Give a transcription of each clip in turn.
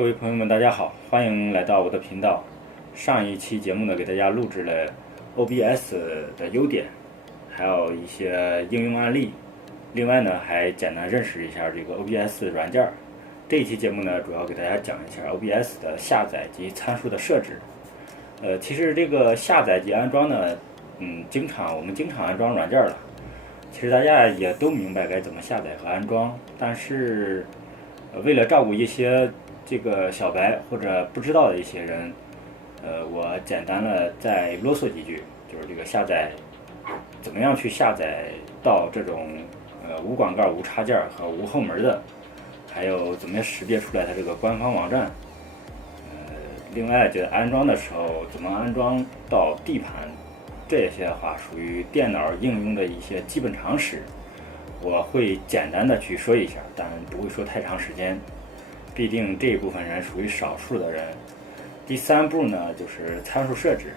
各位朋友们，大家好，欢迎来到我的频道。上一期节目呢，给大家录制了 OBS 的优点，还有一些应用案例。另外呢，还简单认识一下这个 OBS 软件。这一期节目呢，主要给大家讲一下 OBS 的下载及参数的设置。其实这个下载及安装呢，我们经常安装软件了。其实大家也都明白该怎么下载和安装，但是为了照顾一些这个小白或者不知道的一些人，我简单的再啰嗦几句，就是这个下载怎么样去下载到这种无广告、无插件和无后门的，还有怎么样识别出来它这个官方网站。另外就安装的时候怎么安装到地盘，这些的话属于电脑应用的一些基本常识，我会简单的去说一下，但不会说太长时间，毕竟这一部分人属于少数的人。第三步呢，就是参数设置，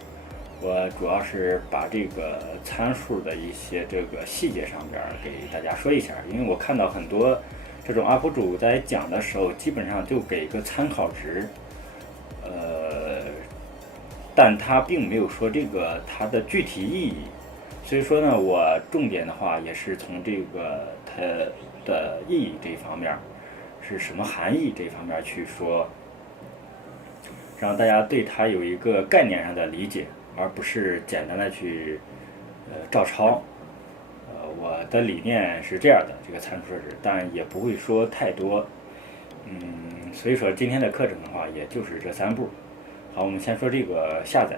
我主要是把这个参数的一些这个细节上边给大家说一下，因为我看到很多这种 UP 主在讲的时候，基本上就给一个参考值，但他并没有说这个它的具体意义，所以说呢，我重点的话也是从这个它的意义这一方面，是什么含义这一方面去说，让大家对它有一个概念上的理解，而不是简单的去照抄。我的理念是这样的，这个参数设置，但也不会说太多。所以说今天的课程的话，也就是这三步。好，我们先说这个下载，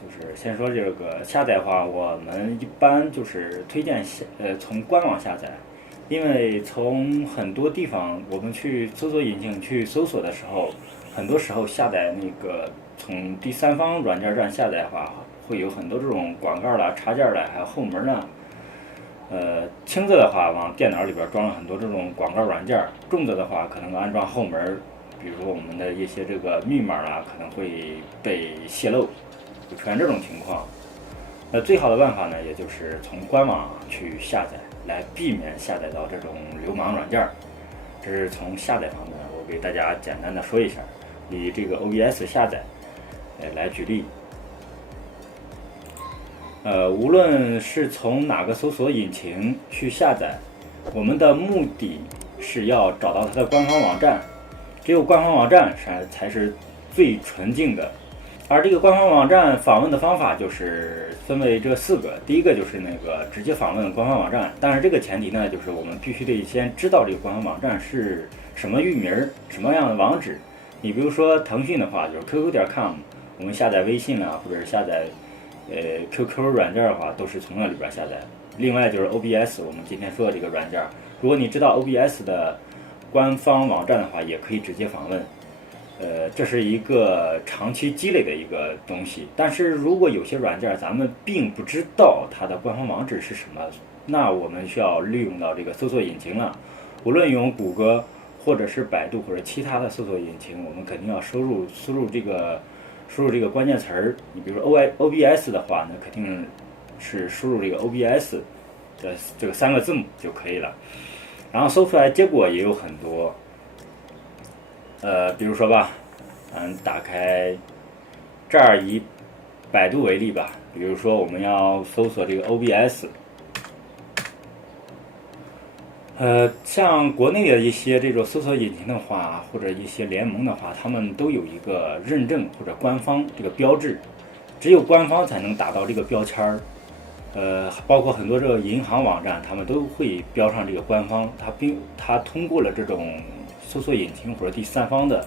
就是先说这个下载的话，我们一般就是推荐从官网下载，因为从很多地方我们去搜索引擎去搜索的时候，很多时候下载那个从第三方软件站下载的话，会有很多这种广告啦、插件啦，还有后门啦。轻则的话往电脑里边装了很多这种广告软件，重则的话可能安装后门，比如说我们的一些这个密码啦可能会被泄露，就出现这种情况。最好的办法呢，也就是从官网去下载，来避免下载到这种流氓软件。这是从下载方面，我给大家简单的说一下，以这个 OBS 下载来举例。无论是从哪个搜索引擎去下载，我们的目的是要找到它的官方网站，只有官方网站才是最纯净的。而这个官方网站访问的方法就是分为这4个，第一个就是那个直接访问官方网站，但是这个前提呢，就是我们必须得先知道这个官方网站是什么域名、什么样的网址。你比如说腾讯的话，就是 qq.com， 我们下载微信啊，或者是下载QQ 软件的话，都是从那里边下载。另外就是 OBS， 我们今天说的这个软件，如果你知道 OBS 的官方网站的话，也可以直接访问。这是一个长期积累的一个东西。但是如果有些软件咱们并不知道它的官方网址是什么，那我们需要利用到这个搜索引擎了。无论用谷歌或者是百度或者其他的搜索引擎，我们肯定要输入这个关键词儿。你比如说 OBS 的话，那肯定是输入这个 OBS 的这个3个字母就可以了。然后搜出来结果也有很多。比如说吧，打开这儿以百度为例吧，比如说我们要搜索这个 OBS，像国内的一些这种搜索引擎的话，或者一些联盟的话，他们都有一个认证或者官方这个标志，只有官方才能达到这个标签儿。包括很多这个银行网站，他们都会标上这个官方，它通过了这种搜索引擎或者第三方的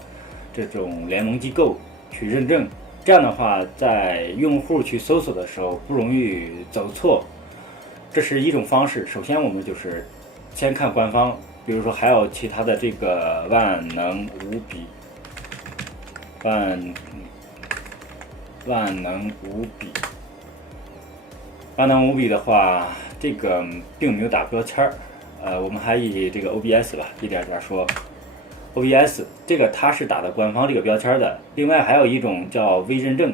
这种联盟机构去认证，这样的话在用户去搜索的时候不容易走错，这是一种方式。首先我们就是先看官方，比如说还有其他的这个万能无比的话，这个并没有打标签儿。我们还以这个 OBS 吧，一点点说。OBS 这个它是打的官方这个标签的。另外还有一种叫微认证，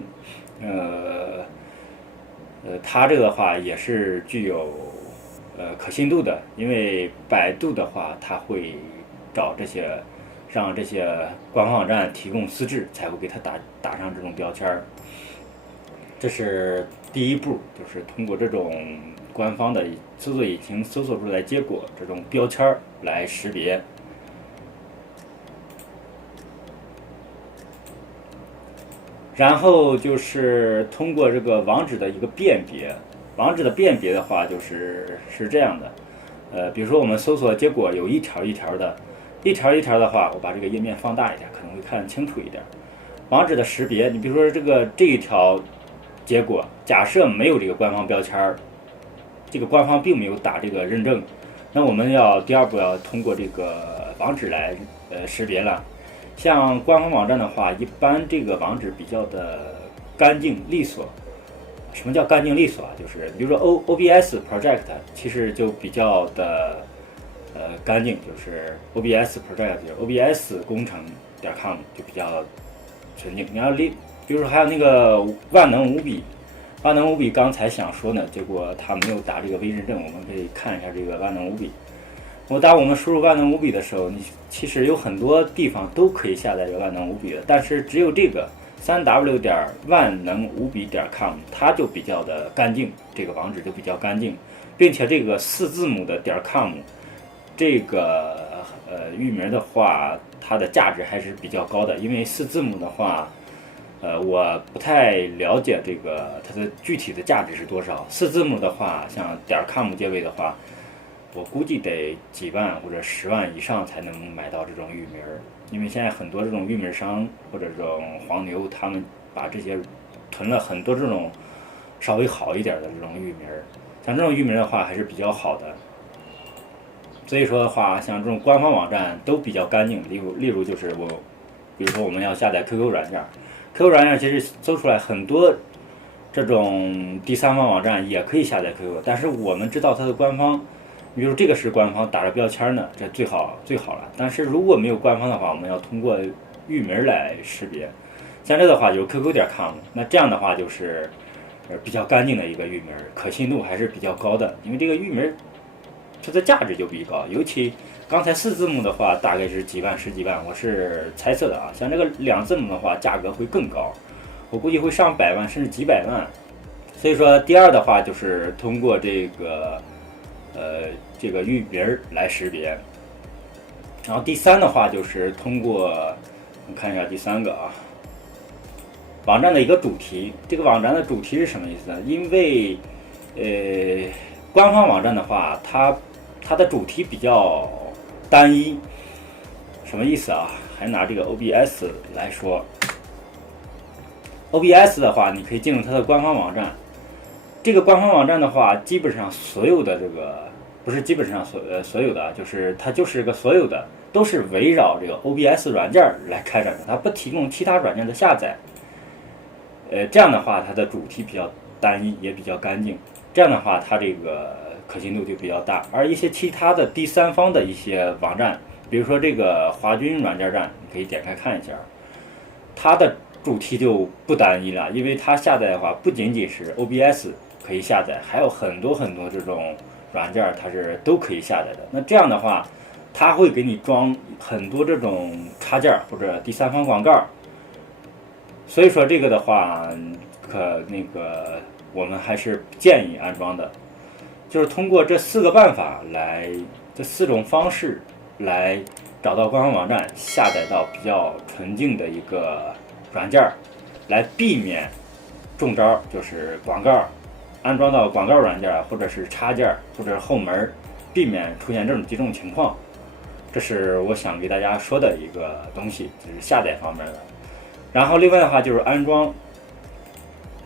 它这个的话也是具有可信度的，因为百度的话它会找这些让这些官方网站提供私质，才会给它打上这种标签儿。这是第一步，就是通过这种官方的搜索引擎搜索出来结果这种标签儿来识别。然后就是通过这个网址的一个辨别，网址的辨别的话是这样的，比如说我们搜索结果有一条一条的，一条一条的话，我把这个页面放大一点，可能会看清楚一点。网址的识别，你比如说这一条结果，假设没有这个官方标签，这个官方并没有打这个认证，那我们第二步要通过这个网址来识别了。像官方网站的话，一般这个网址比较的干净利索。什么叫干净利索啊？就是比如说 OBS Project 其实就比较的干净，就是 OBS Project 就是 OBS 工程.com 就比较纯净。你要比如说还有那个万能无比，万能无比刚才想说呢，结果他没有打这个微认证，我们可以看一下这个万能无比。当我们输入万能无比的时候，你其实有很多地方都可以下载这个万能无比的，但是只有这个3w 点万能无比点 com 它就比较的干净，这个网址就比较干净，并且这个4字母的点 com 这个域名的话，它的价值还是比较高的，因为4字母的话，我不太了解这个它的具体的价值是多少。4字母的话，像点 com 结尾的话，我估计得几万或者10万以上才能买到这种域名，因为现在很多这种域名商或者这种黄牛，他们把这些囤了很多这种稍微好一点的这种域名，像这种域名的话还是比较好的。所以说的话，像这种官方网站都比较干净。例如就是比如说我们要下载 QQ 软件，QQ 软件其实搜出来很多这种第三方网站也可以下载 QQ， 但是我们知道它的官方。比如这个是官方打着标签呢，这最好了。但是如果没有官方的话，我们要通过域名来识别。像这的话就是 QQ.com， 那这样的话就是比较干净的一个域名，可信度还是比较高的。因为这个域名它的价值就比较高，尤其刚才4字母的话大概是几万10几万，我是猜测的啊。像这个2字母的话价格会更高，我估计会上百万甚至几百万。所以说第二的话就是通过这个域名来识别，然后第三的话就是通过，我们看一下第三个啊，网站的一个主题。这个网站的主题是什么意思呢？因为官方网站的话，它的主题比较单一，什么意思啊？还拿这个 OBS 来说 ，OBS 的话，你可以进入它的官方网站。这个官方网站的话，基本上所有的这个不是基本上所有的，就是它就是个所有的都是围绕这个 OBS 软件来开展的，它不提供其他软件的下载。这样的话，它的主题比较单一，也比较干净。这样的话，它这个可信度就比较大。而一些其他的第三方的一些网站，比如说这个华军软件站，你可以点开看一下，它的主题就不单一了，因为它下载的话不仅仅是 OBS。可以下载，还有很多这种软件，它是都可以下载的。那这样的话，它会给你装很多这种插件或者第三方广告。所以说这个的话，我们还是建议安装的，就是通过这4个办法这4种方式来找到官方网站，下载到比较纯净的一个软件，来避免中招，就是广告。安装到广告软件或者是插件或者是后门，避免出现这种几种情况。这是我想给大家说的一个东西，就是下载方面的。然后另外的话就是安装，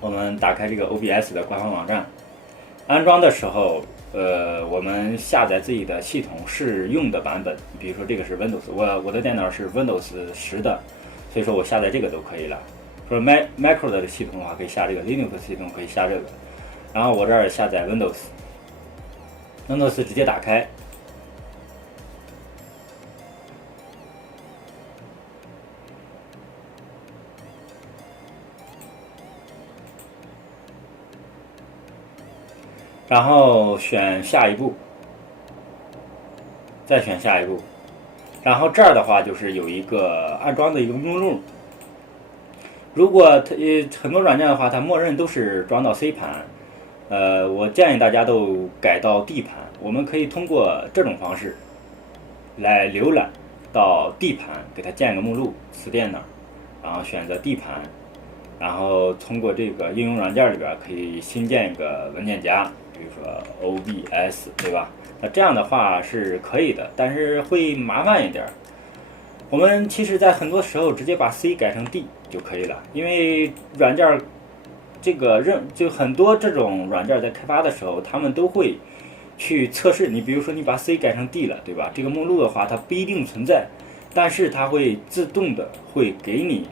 我们打开这个 OBS 的官方网站，安装的时候，我们下载自己的系统适用的版本，比如说这个是 Windows， 我的电脑是 Windows 10的，所以说我下载这个都可以了。说 Macro 的系统的话可以下这个， Linux 系统可以下这个。然后我这儿下载 Windows 直接打开，然后选下一步，再选下一步，然后这儿的话就是有一个安装的一个目录。如果很多软件的话，它默认都是装到 C 盘，我建议大家都改到 D 盘。我们可以通过这种方式来浏览到 D 盘，给它建个目录，磁电脑，然后选择 D 盘，然后通过这个应用软件里边可以新建一个文件夹，比如说 OBS， 对吧？那这样的话是可以的，但是会麻烦一点。我们其实在很多时候直接把 C 改成 D 就可以了，因为软件这个就很多这种软件在开发的时候，他们都会去测试。你比如说你把 C 改成 D 了，对吧？这个目录的话它不一定存在，但是它会自动的会给你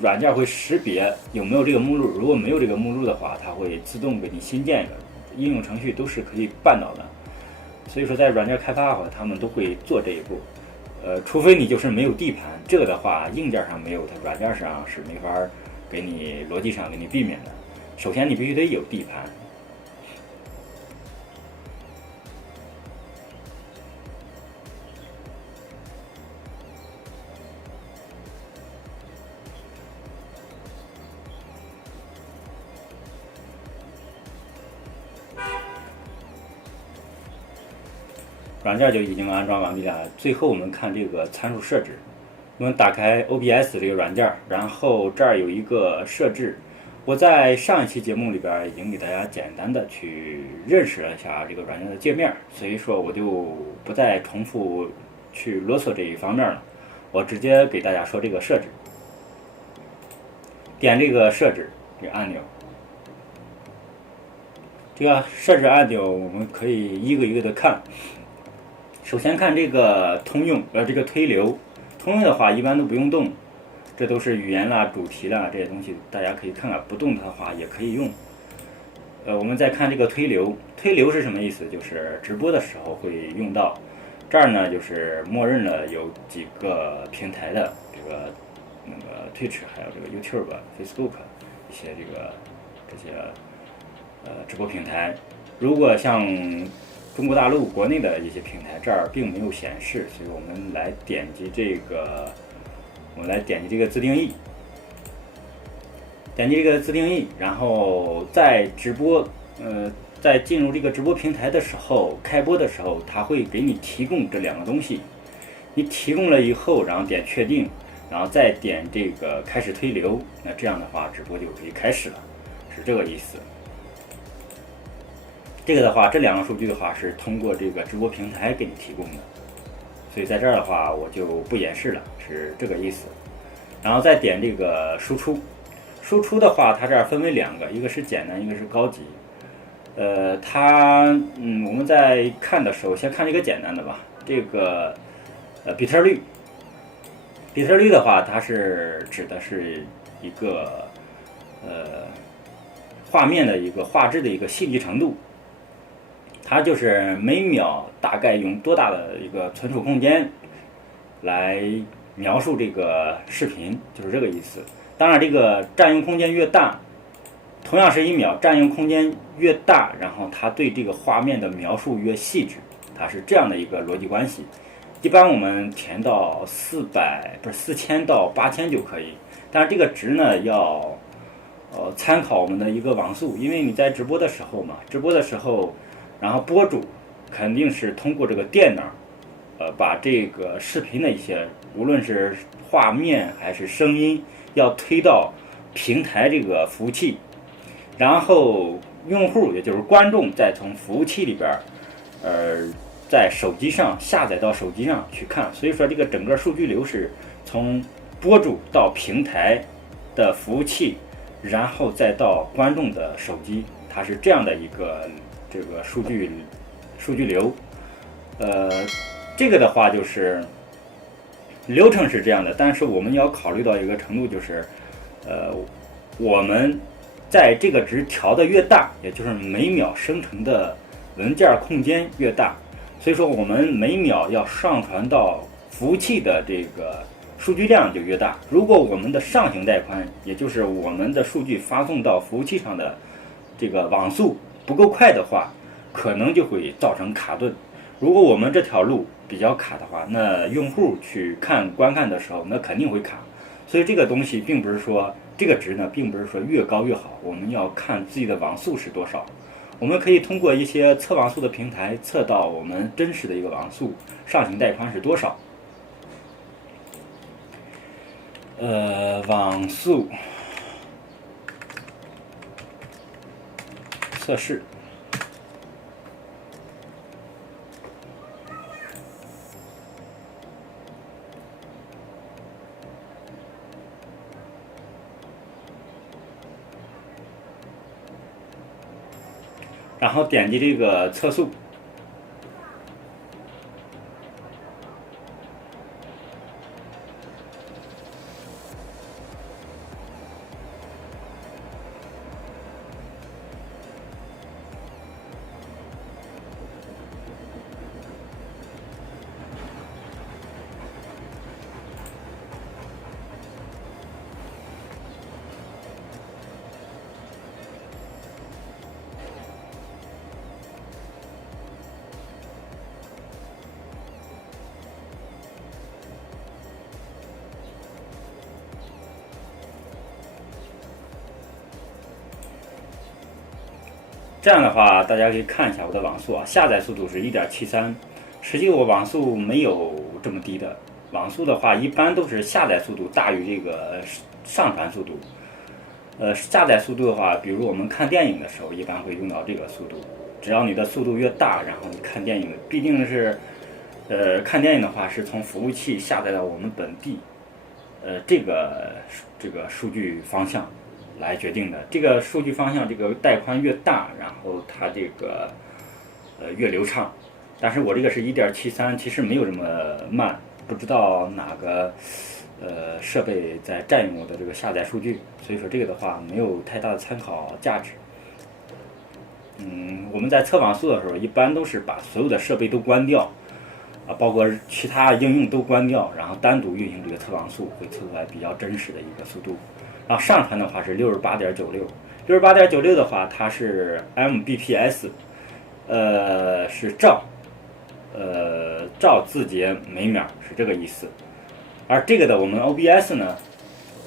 软件会识别有没有这个目录，如果没有这个目录的话，它会自动给你新建一个。应用程序都是可以办到的，所以说在软件开发的话，他们都会做这一步。除非你就是没有 D 盘，这个的话硬件上没有，它软件上是没法给你逻辑上给你避免的。首先你必须得有 D 盘。软件就已经安装完毕了。最后我们看这个参数设置，我们打开 OBS 这个软件，然后这儿有一个设置。我在上一期节目里边已经给大家简单的去认识了一下这个软件的界面，所以说我就不再重复去啰嗦这一方面了，我直接给大家说这个设置。点这个设置这个按钮，这个设置按钮我们可以一个一个的看。首先看这个通用，这个推流，通用的话一般都不用动，这都是语言啦、主题啦这些东西，大家可以看看，不动的话也可以用。我们再看这个推流，推流是什么意思？就是直播的时候会用到。这儿呢就是默认了有几个平台的这个Twitch， 还有这个 YouTube、Facebook 一些这些直播平台。如果像中国大陆国内的一些平台，这儿并没有显示，所以我们来点击这个自定义，点击这个自定义，然后在直播在进入这个直播平台的时候，开播的时候，它会给你提供这两个东西。你提供了以后，然后点确定，然后再点这个开始推流，那这样的话直播就可以开始了，是这个意思。这个的话，这两个数据的话是通过这个直播平台给你提供的，所以在这儿的话我就不演示了，是这个意思。然后再点这个输出，输出的话它这儿分为两个，一个是简单，一个是高级。我们在看的时候先看这个简单的吧。这个比特率，比特率的话它是指的是一个画面的一个画质的一个细腻程度。它就是每秒大概用多大的一个存储空间来描述这个视频，就是这个意思。当然这个占用空间越大，同样是1秒，占用空间越大，然后它对这个画面的描述越细致，它是这样的一个逻辑关系。一般我们填到4000到8000就可以，但是这个值呢要参考我们的一个网速，因为你在直播的时候嘛，然后播主肯定是通过这个电脑，把这个视频的一些，无论是画面还是声音，要推到平台这个服务器，然后用户也就是观众再从服务器里边，在手机上下载到手机上去看。所以说这个整个数据流是从播主到平台的服务器，然后再到观众的手机，它是这样的一个这个数据流。这个的话就是流程是这样的，但是我们要考虑到一个程度，就是我们在这个值调的越大，也就是每秒生成的文件空间越大，所以说我们每秒要上传到服务器的这个数据量就越大。如果我们的上行带宽，也就是我们的数据发送到服务器上的这个网速不够快的话，可能就会造成卡顿。如果我们这条路比较卡的话，那用户去观看的时候，那肯定会卡。所以这个东西并不是说这个值呢，并不是说越高越好，我们要看自己的网速是多少。我们可以通过一些测网速的平台测到我们真实的一个网速上行带宽是多少。网速测试。然后点击这个测速，这样的话，大家可以看一下我的网速啊，下载速度是 1.73， 实际我网速没有这么低的。网速的话，一般都是下载速度大于这个上传速度。下载速度的话，比如我们看电影的时候，一般会用到这个速度。只要你的速度越大，然后你看电影，毕竟是，看电影的话是从服务器下载到我们本地，这个数据方向来决定的。这个数据方向，这个带宽越大，然后它这个越流畅。但是我这个是 1.73， 其实没有这么慢，不知道哪个设备在占用我的这个下载数据，所以说这个的话没有太大的参考价值。我们在测网速的时候，一般都是把所有的设备都关掉，包括其他应用都关掉，然后单独运行这个测网速，会测出来比较真实的一个速度。然后上传的话是 68.96，68.96的话它是 Mbps， 是兆字节每秒，是这个意思。而这个的我们 OBS 呢，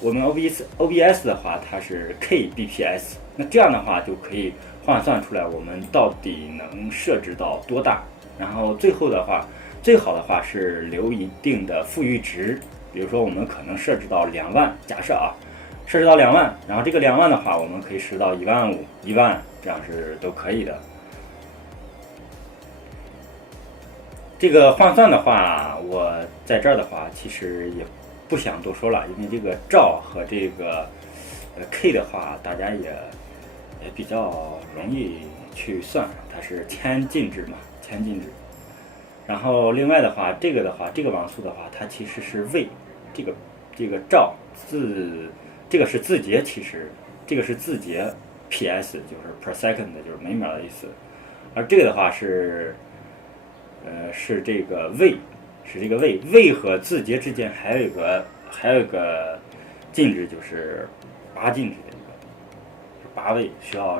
我们 OBS 的话它是 kbps， 那这样的话就可以换算出来我们到底能设置到多大。然后最后的话，最好的话是留一定的富裕值，比如说我们可能设置到2万，假设啊，设置到2万，然后这个2万的话，我们可以设到15000、1万，这样是都可以的。这个换算的话，我在这儿的话，其实也不想多说了，因为这个兆和这个K 的话，大家也比较容易去算，它是千进制嘛，千进制。然后另外的话，这个网速的话，它其实是为这个兆这个是字节，其实这个是字节 PS， 就是 per second， 就是每秒的意思。而这个的话是这个位和字节之间还有一个进制，就是8进制的一个8位，需要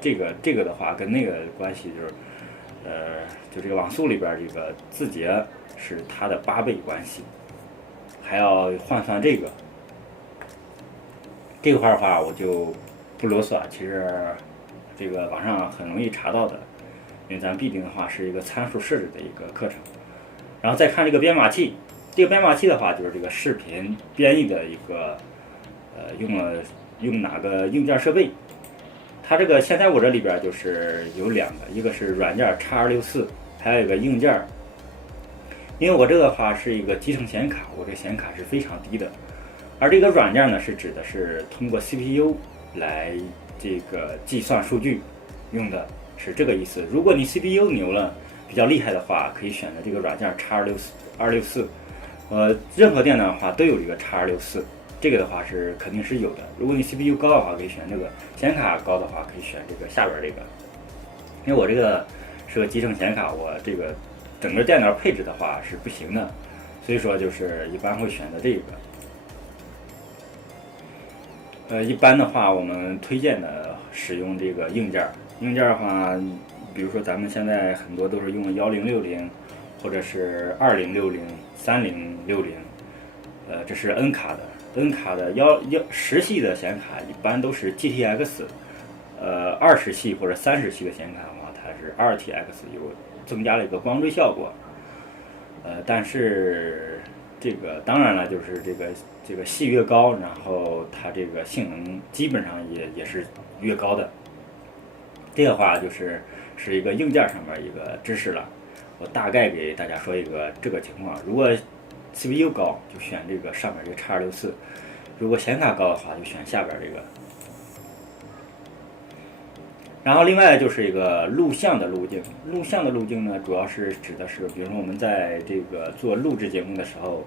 这个的话跟那个关系就是就这个网速里边这个字节是它的8倍关系，还要换算这块的话我就不啰嗦，其实这个网上很容易查到的，因为咱毕竟的话是一个参数设置的一个课程。然后再看这个编码器，这个编码器的话就是这个视频编译的一个用哪个硬件设备。它这个现在我这里边就是有2个，一个是软件 X264， 还有一个硬件。因为我这个话是一个集成显卡，我这显卡是非常低的。而这个软件呢，是指的是通过 CPU 来这个计算数据用的，是这个意思。如果你 CPU 牛了，比较厉害的话，可以选择这个软件 X264。任何电脑的话都有这个 X264， 这个的话是肯定是有的。如果你 CPU 高的话，可以选这个；显卡高的话，可以选这个下边这个。因为我这个是个集成显卡，我这个整个电脑配置的话是不行的，所以说就是一般会选择这个。一般的话，我们推荐的使用这个硬件的话，比如说咱们现在很多都是用1060，或者是2060、3060，这是 N 卡的。N 卡的10系的显卡一般都是 GTX， 20系或者30系的显卡的话，它是 RTX， 有增加了一个光追效果。但是这个当然了，就是这个系越高，然后它这个性能基本上也是越高的。这个话是一个硬件上面一个知识了，我大概给大家说一个这个情况。如果 CPU 高，就选这个上面这个 X264； 如果显卡高的话，就选下边这个。然后另外就是一个录像的路径，录像的路径呢，主要是指的是，比如说我们在这个做录制节目的时候，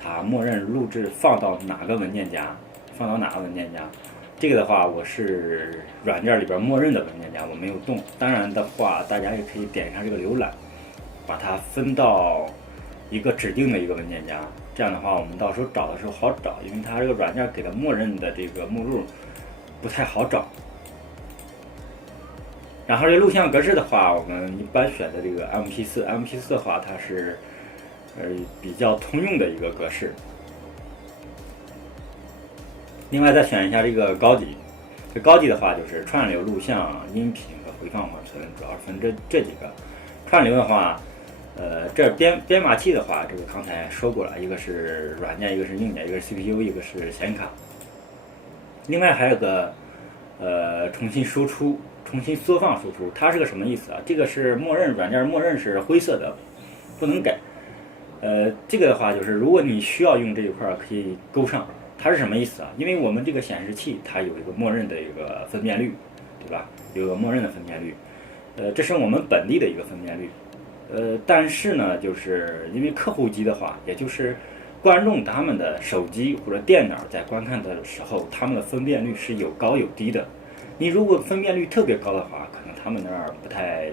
它默认录制放到哪个文件夹，这个的话，我是软件里边默认的文件夹，我没有动。当然的话，大家也可以点上这个浏览，把它分到一个指定的一个文件夹，这样的话，我们到时候找的时候好找，因为它这个软件给的默认的这个目录不太好找。然后这录像格式的话，我们一般选的这个 MP4 的话，它是比较通用的一个格式。另外再选一下这个高级，这高级的话就是串流、录像、音频和回放缓存，主要是分这几个。串流的话，这编码器的话，这个刚才说过了，一个是软件，一个是硬件，一个是 CPU， 一个是显卡。另外还有个重新输出。重新缩放输出，它是个什么意思啊？这个是软件默认是灰色的，不能改。这个的话就是，如果你需要用这一块，可以勾上。它是什么意思啊？因为我们这个显示器它有一个默认的一个分辨率，对吧？有个默认的分辨率，这是我们本地的一个分辨率。但是呢，就是因为客户机的话，也就是观众他们的手机或者电脑在观看的时候，他们的分辨率是有高有低的。你如果分辨率特别高的话，可能他们那儿不太，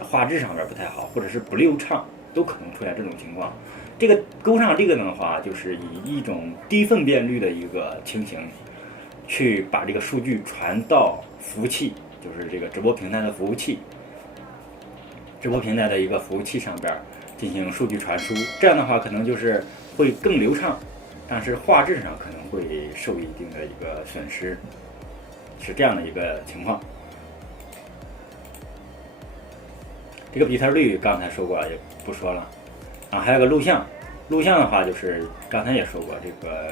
画质上面不太好，或者是不流畅，都可能出现这种情况。这个勾上这个的话，就是以一种低分辨率的一个情形，去把这个数据传到服务器，就是这个直播平台的服务器，直播平台的一个服务器上边进行数据传输。这样的话，可能就是会更流畅，但是画质上可能会受一定的一个损失。是这样的一个情况。这个比特率刚才说过了，也不说了。还有个录像，录像的话就是刚才也说过，这个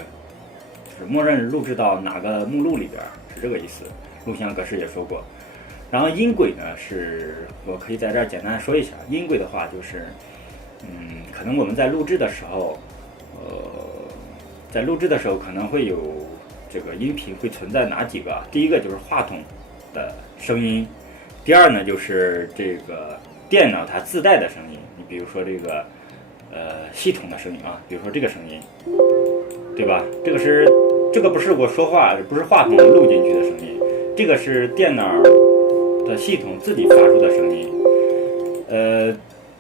就是默认录制到哪个目录里边，是这个意思。录像格式也说过。然后音轨呢，是我可以在这儿简单说一下。音轨的话就是，可能我们在录制的时候，可能会有。这个音频会存在哪几个？第一个就是话筒的声音，第二呢就是这个电脑它自带的声音。你比如说这个系统的声音啊，比如说这个声音，对吧？这个不是我说话，不是话筒录进去的声音，这个是电脑的系统自己发出的声音。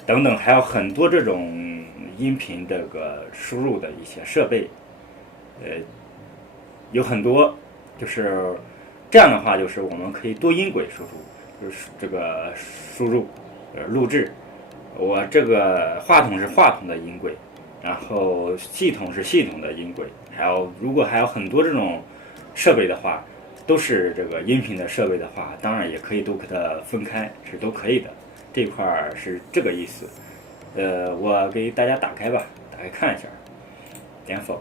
等等，还有很多这种音频这个输入的一些设备，有很多，就是这样的话，就是我们可以多音轨输出，就是这个输入，录制。我这个话筒是话筒的音轨，然后系统是系统的音轨，如果还有很多这种设备的话，都是这个音频的设备的话，当然也可以都给它分开，是都可以的。这块是这个意思。我给大家打开看一下，点否。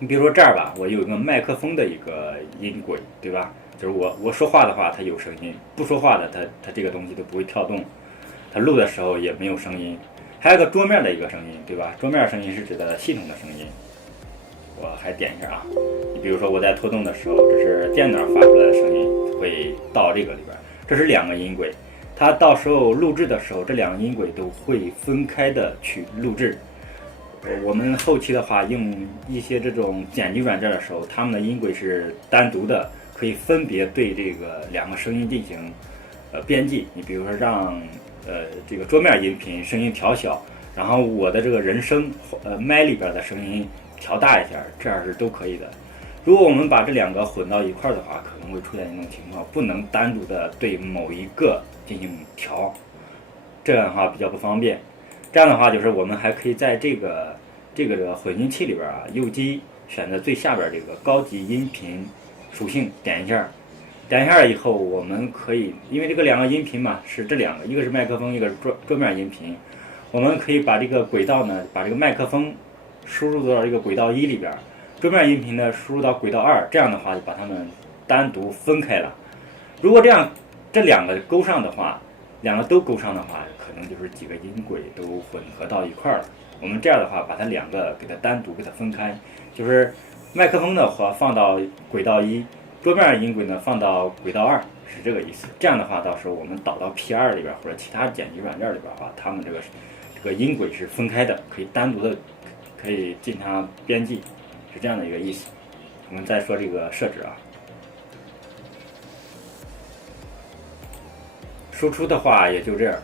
你比如说这儿吧，我有一个麦克风的一个音轨，对吧？就是我说话的话，它有声音；不说话的，它这个东西都不会跳动，它录的时候也没有声音。还有个桌面的一个声音，对吧？桌面声音是指的系统的声音。我还点一下啊，你比如说我在拖动的时候，这是电脑发出来的声音，会到这个里边。这是两个音轨，它到时候录制的时候，这两个音轨都会分开的去录制。我们后期的话用一些这种剪辑软件的时候，他们的音轨是单独的，可以分别对这个两个声音进行编辑。你比如说让这个桌面音频声音调小，然后我的这个人声麦里边的声音调大一下，这样是都可以的。如果我们把这两个混到一块的话，可能会出现一种情况，不能单独的对某一个进行调，这样的话比较不方便。这样的话就是我们还可以在这个混音器里边啊，右击选择最下边这个高级音频属性，点一下以后，我们可以因为这个两个音频嘛是这两个，一个是麦克风，一个是桌面音频，我们可以把这个轨道呢，把这个麦克风输入到这个轨道1里边，桌面音频呢输入到轨道2，这样的话就把它们单独分开了。如果这两个勾上的话，两个都勾上的话，可能就是几个音轨都混合到一块了。我们这样的话，把它两个给它单独给它分开，就是麦克风的话放到轨道1，桌面音轨呢放到轨道2，是这个意思。这样的话，到时候我们导到 P2 里边或者其他剪辑软件里边的话，它们这个音轨是分开的，可以单独的可以进行编辑，是这样的一个意思。我们再说这个设置啊，输出的话也就这样。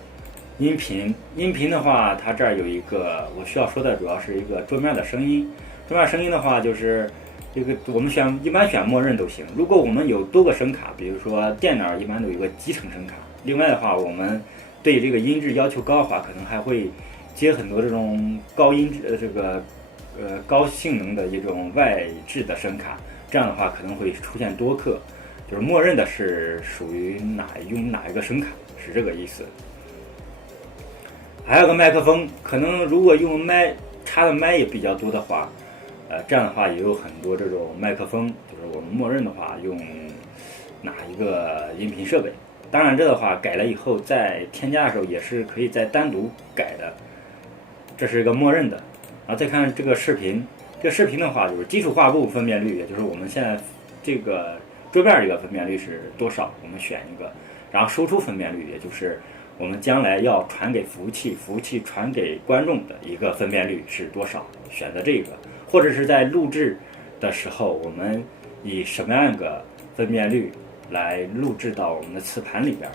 音频的话，它这儿有一个我需要说的，主要是一个桌面的声音。桌面声音的话，就是这个我们一般选默认都行。如果我们有多个声卡，比如说电脑一般都有一个集成声卡。另外的话，我们对这个音质要求高的话，可能还会接很多这种高音质高性能的一种外置的声卡。这样的话可能会出现多克，就是默认的是属于用哪一个声卡，是这个意思。还有个麦克风，可能如果用插的麦也比较多的话，这样的话也有很多这种麦克风，就是我们默认的话用哪一个音频设备。当然这的话改了以后，在添加的时候也是可以再单独改的，这是一个默认的。然后再看这个视频，这个视频的话就是基础画布分辨率，也就是我们现在这个桌面这个分辨率是多少，我们选一个，然后输出分辨率，也就是我们将来要传给服务器，服务器传给观众的一个分辨率是多少，选择这个。或者是在录制的时候，我们以什么样一个分辨率来录制到我们的磁盘里边，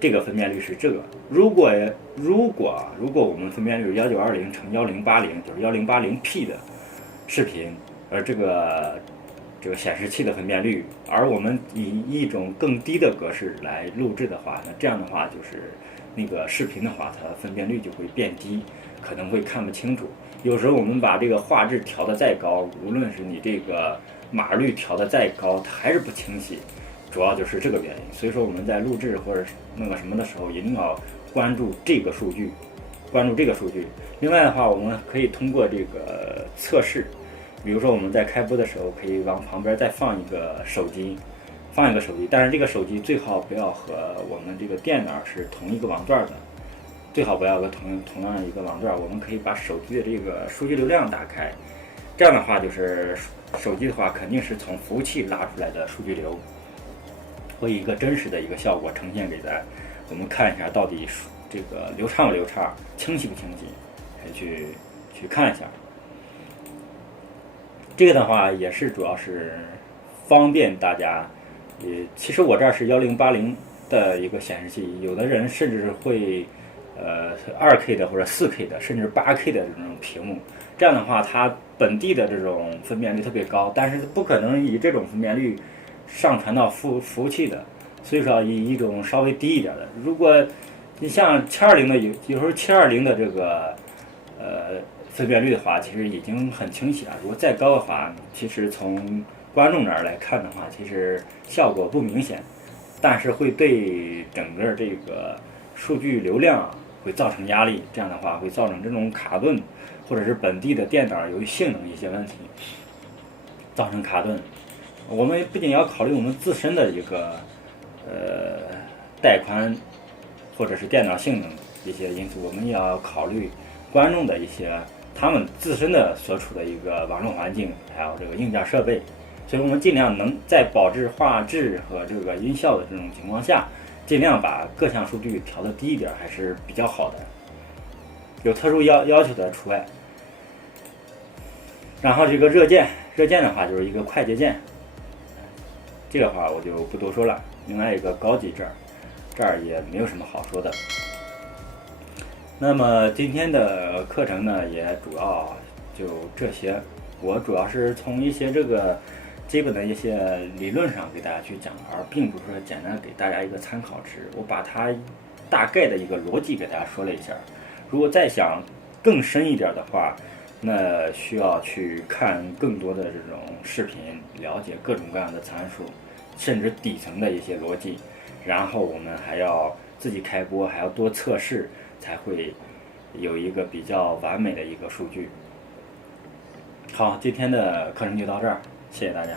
这个分辨率是这个。如果我们分辨率是1920乘1080，就是 1080P 的视频，而这个显示器的分辨率，而我们以一种更低的格式来录制的话，那这样的话就是那个视频的话，它分辨率就会变低，可能会看不清楚。有时候我们把这个画质调得再高，无论是你这个码率调得再高，它还是不清晰，主要就是这个原因。所以说我们在录制或者那个什么的时候，一定要关注这个数据。另外的话，我们可以通过这个测试，比如说我们在开播的时候，可以往旁边再放一个手机，但是这个手机最好不要和我们这个电脑是同一个网段的。最好不要和同样一个网段，我们可以把手机的这个数据流量打开，这样的话就是手机的话肯定是从服务器拉出来的数据流，会一个真实的一个效果呈现给我们看一下到底这个流畅不流畅，清晰不清晰，可以去看一下。这个的话也是主要是方便大家，其实我这儿是1080的一个显示器，有的人甚至会2K 的或者4K 的，甚至8K 的这种屏幕，这样的话它本地的这种分辨率特别高，但是不可能以这种分辨率上传到服务器的，所以说以一种稍微低一点的。如果你像720的有时候720的这个分辨率的话，其实已经很清晰了。如果再高的话，其实从观众那儿来看的话，其实效果不明显，但是会对整个这个数据流量会造成压力，这样的话会造成这种卡顿，或者是本地的电脑由于性能一些问题造成卡顿。我们不仅要考虑我们自身的一个带宽或者是电脑性能一些因素，我们也要考虑观众的一些他们自身的所处的一个网络环境，还有这个硬件设备。所以我们尽量能在保质画质和这个音效的这种情况下，尽量把各项数据调得低一点，还是比较好的。有特殊要求的除外。然后这个热键的话就是一个快捷键，这个话我就不多说了。另外一个高级这儿也没有什么好说的。那么今天的课程呢，也主要就这些。我主要是从一些这个基本的一些理论上给大家去讲，而并不是说简单给大家一个参考值。我把它大概的一个逻辑给大家说了一下。如果再想更深一点的话，那需要去看更多的这种视频，了解各种各样的参数，甚至底层的一些逻辑。然后我们还要自己开播，还要多测试，才会有一个比较完美的一个数据。好，今天的课程就到这儿，谢谢大家。